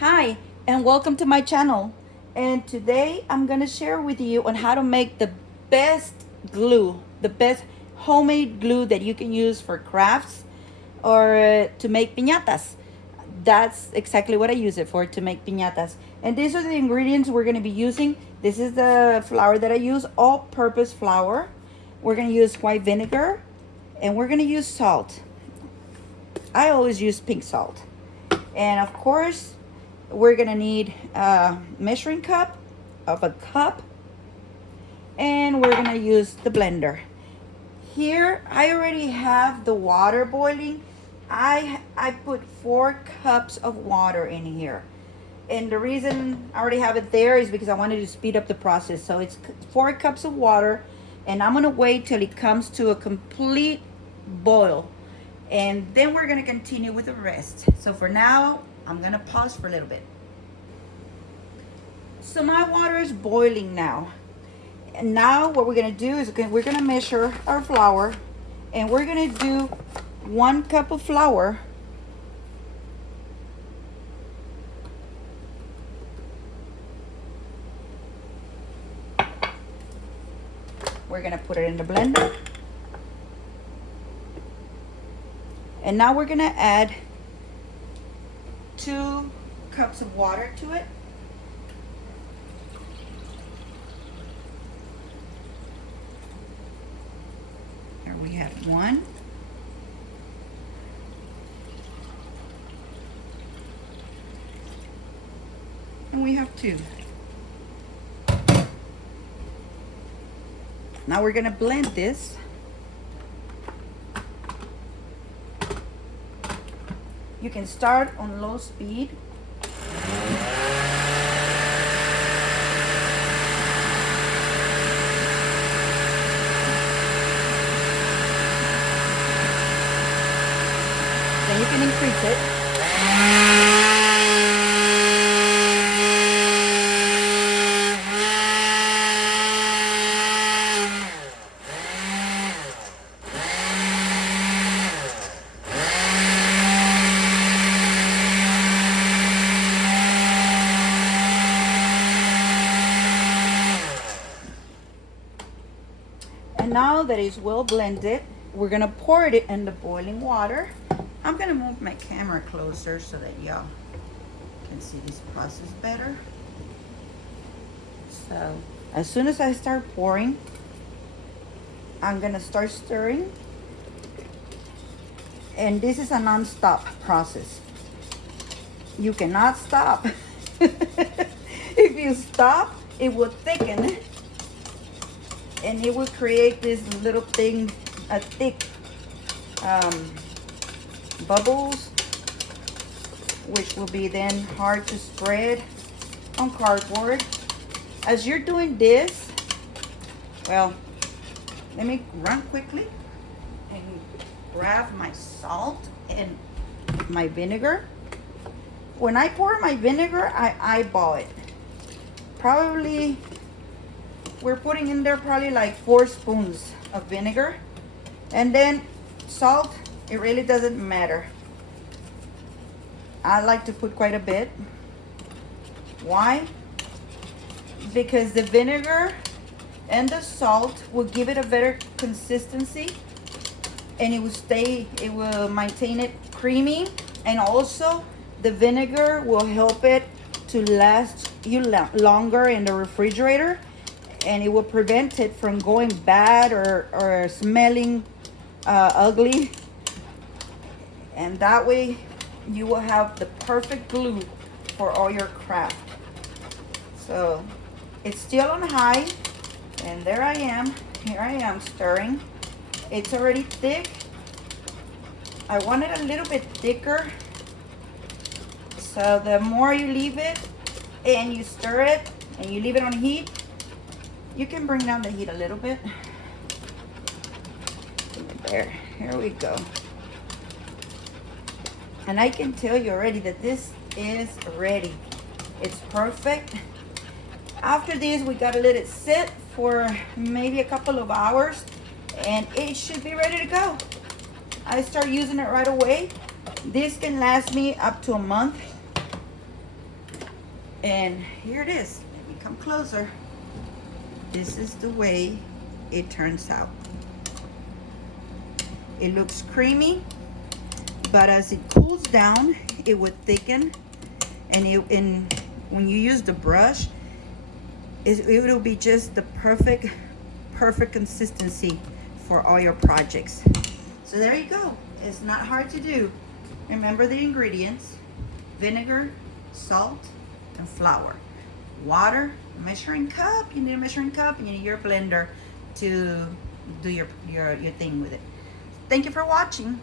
Hi, and welcome to my channel. And today I'm going to share with you on how to make the best glue, the best homemade glue that you can use for crafts or to make piñatas. That's exactly what I use it for, to make piñatas. And these are the ingredients we're going to be using. This is the flour that I use, all-purpose flour. We're going to use white vinegar, and we're going to use salt. I always use pink salt. And of course, we're gonna need a measuring cup of a cup, and we're gonna use the blender. Here, I already have the water boiling. I put 4 cups of water in here. And the reason I already have it there is because I wanted to speed up the process. So it's 4 cups of water, and I'm gonna wait till it comes to a complete boil. And then we're gonna continue with the rest. So for now, I'm gonna pause for a little bit. So my water is boiling now. And now what we're gonna do is we're gonna measure our flour, and we're gonna do 1 cup of flour. We're gonna put it in the blender. And now we're gonna add 2 cups of water to it. Here we have 1. And we have 2. Now we're gonna blend this. You can start on low speed. Then you can increase it. And now that it's well blended, we're gonna pour it in the boiling water. I'm gonna move my camera closer so that y'all can see this process better. So as soon as I start pouring, I'm gonna start stirring. And this is a non-stop process. You cannot stop. If you stop, it will thicken, and it will create this little thing, a thick bubbles, which will be then hard to spread on cardboard. As you're doing this, well, let me run quickly and grab my salt and my vinegar. When I pour my vinegar, I eyeball it. Probably, we're putting in there probably like 4 spoons of vinegar. And then salt, it really doesn't matter. I like to put quite a bit. Why? Because the vinegar and the salt will give it a better consistency, and it will maintain it creamy. And also the vinegar will help it to last you longer in the refrigerator, and it will prevent it from going bad or smelling ugly. And that way you will have the perfect glue for all your craft. So it's still on high, and there I am. Here I am stirring. It's already thick. I want it a little bit thicker. So the more you leave it and you stir it and you leave it on heat, you can bring down the heat a little bit. There, here we go. And I can tell you already that this is ready. It's perfect. After this, we gotta let it sit for maybe a couple of hours, and it should be ready to go. I start using it right away. This can last me up to a month. And here it is. Let me come closer. This is the way it turns out. It looks creamy, but as it cools down, it would thicken, and when you use the brush, it will be just the perfect consistency for all your projects. So there you go. It's not hard to do. Remember the ingredients: vinegar, salt, and flour. Water, measuring cup. You need a measuring cup, and you need your blender to do your thing with it. Thank you for watching.